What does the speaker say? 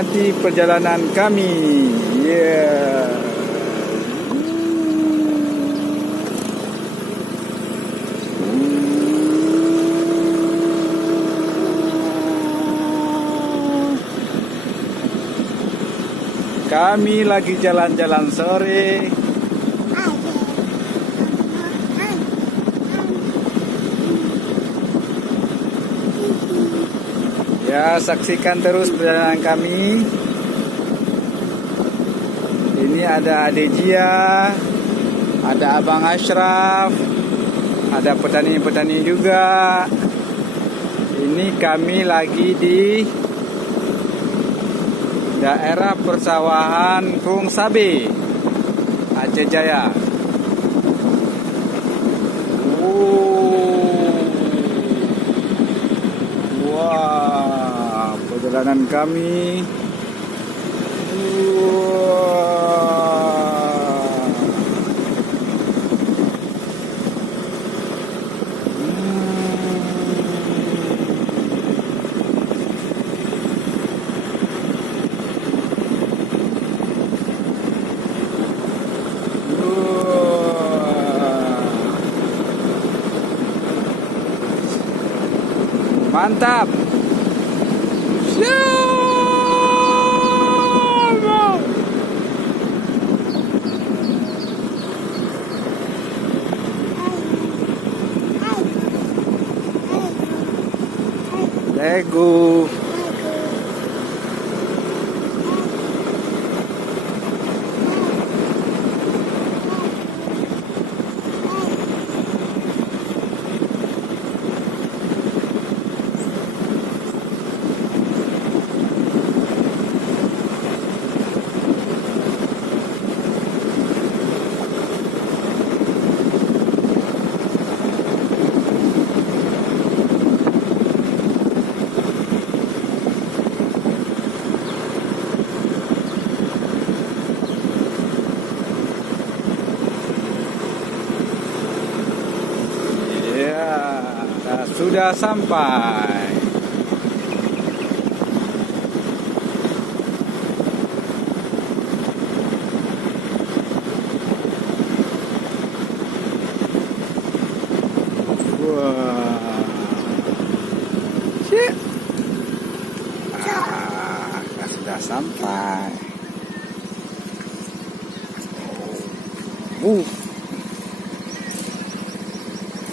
menikmati perjalanan kami. Kami lagi jalan-jalan sore. Ya, saksikan terus perjalanan kami. Ini ada Adik Jia, ada Abang Ashraf, ada petani-petani juga. Ini kami lagi di daerah persawahan Kung Sabe, Aceh Jaya. Wah, perjalanan kami. Mantap. Lego. Sudah sampai.